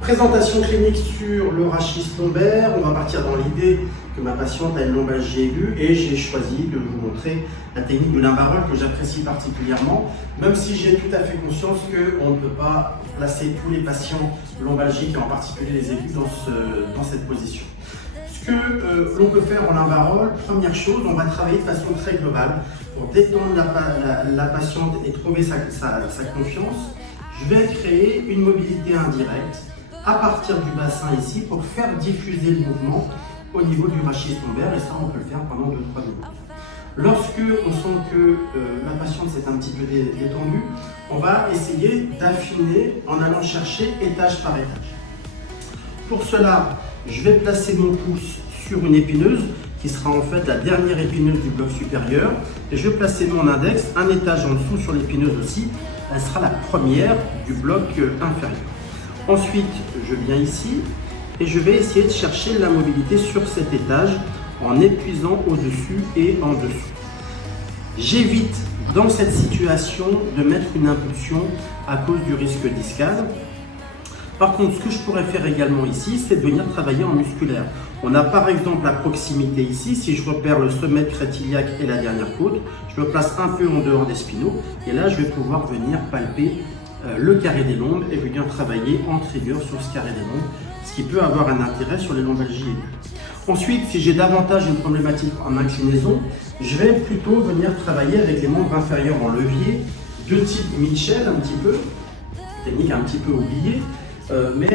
Présentation clinique sur le rachis lombaire. On va partir dans l'idée que ma patiente a une lombalgie aiguë et j'ai choisi de vous montrer la technique de l'imbarole que j'apprécie particulièrement, même si j'ai tout à fait conscience qu'on ne peut pas placer tous les patients lombalgiques et en particulier les aigus dans cette position. Ce que l'on peut faire en imbarole, première chose, on va travailler de façon très globale pour détendre la patiente et trouver sa confiance. Je vais créer une mobilité indirecte à partir du bassin ici pour faire diffuser le mouvement au niveau du rachis lombaire, et ça on peut le faire pendant 2-3 minutes. Lorsque on sent que la patiente s'est un petit peu détendue, on va essayer d'affiner en allant chercher étage par étage. Pour cela, je vais placer mon pouce sur une épineuse qui sera en fait la dernière épineuse du bloc supérieur, et je vais placer mon index un étage en dessous sur l'épineuse aussi, elle sera la première du bloc inférieur. Ensuite, je viens ici et je vais essayer de chercher la mobilité sur cet étage en épuisant au-dessus et en dessous. J'évite dans cette situation de mettre une impulsion à cause du risque discale. Par contre, ce que je pourrais faire également ici, c'est de venir travailler en musculaire. On a par exemple la proximité ici. Si je repère le sommet crétiliaque et la dernière côte, je me place un peu en dehors des spinaux et là je vais pouvoir venir palper le carré des lombes et venir travailler en trigger sur ce carré des lombes, ce qui peut avoir un intérêt sur les lombalgies aiguës. Ensuite, si j'ai davantage une problématique en inclinaison, je vais plutôt venir travailler avec les membres inférieurs en levier, de type Mitchell un petit peu, technique un petit peu oubliée, mais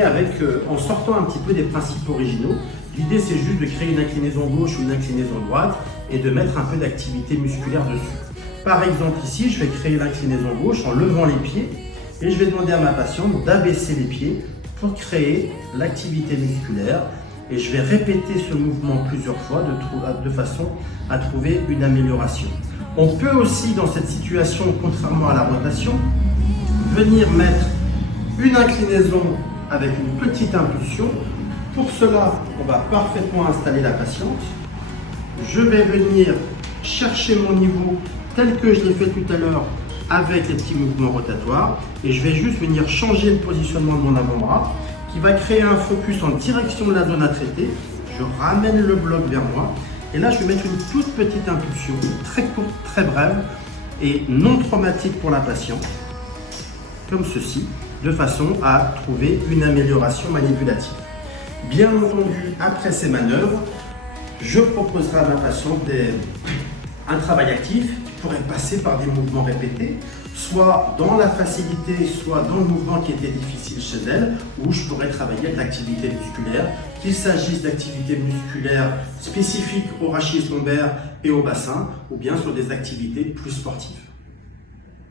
en sortant un petit peu des principes originaux. L'idée c'est juste de créer une inclinaison gauche ou une inclinaison droite et de mettre un peu d'activité musculaire dessus. Par exemple ici, je vais créer l'inclinaison gauche en levant les pieds et je vais demander à ma patiente d'abaisser les pieds pour créer l'activité musculaire, et je vais répéter ce mouvement plusieurs fois de façon à trouver une amélioration. On peut aussi dans cette situation, contrairement à la rotation, venir mettre une inclinaison avec une petite impulsion. Pour cela, on va parfaitement installer la patiente. Je vais venir chercher mon niveau tel que je l'ai fait tout à l'heure avec les petits mouvements rotatoires, et je vais juste venir changer le positionnement de mon avant-bras qui va créer un focus en direction de la zone à traiter. Je ramène le bloc vers moi et là je vais mettre une toute petite impulsion, très courte, très brève et non traumatique pour la patiente, comme ceci, de façon à trouver une amélioration manipulative. Bien entendu, après ces manœuvres, je proposerai à ma patiente un travail actif qui pourrait passer par des mouvements répétés, soit dans la facilité, soit dans le mouvement qui était difficile chez elle, où je pourrais travailler avec l'activité musculaire, qu'il s'agisse d'activités musculaires spécifiques au rachis lombaire et au bassin, ou bien sur des activités plus sportives.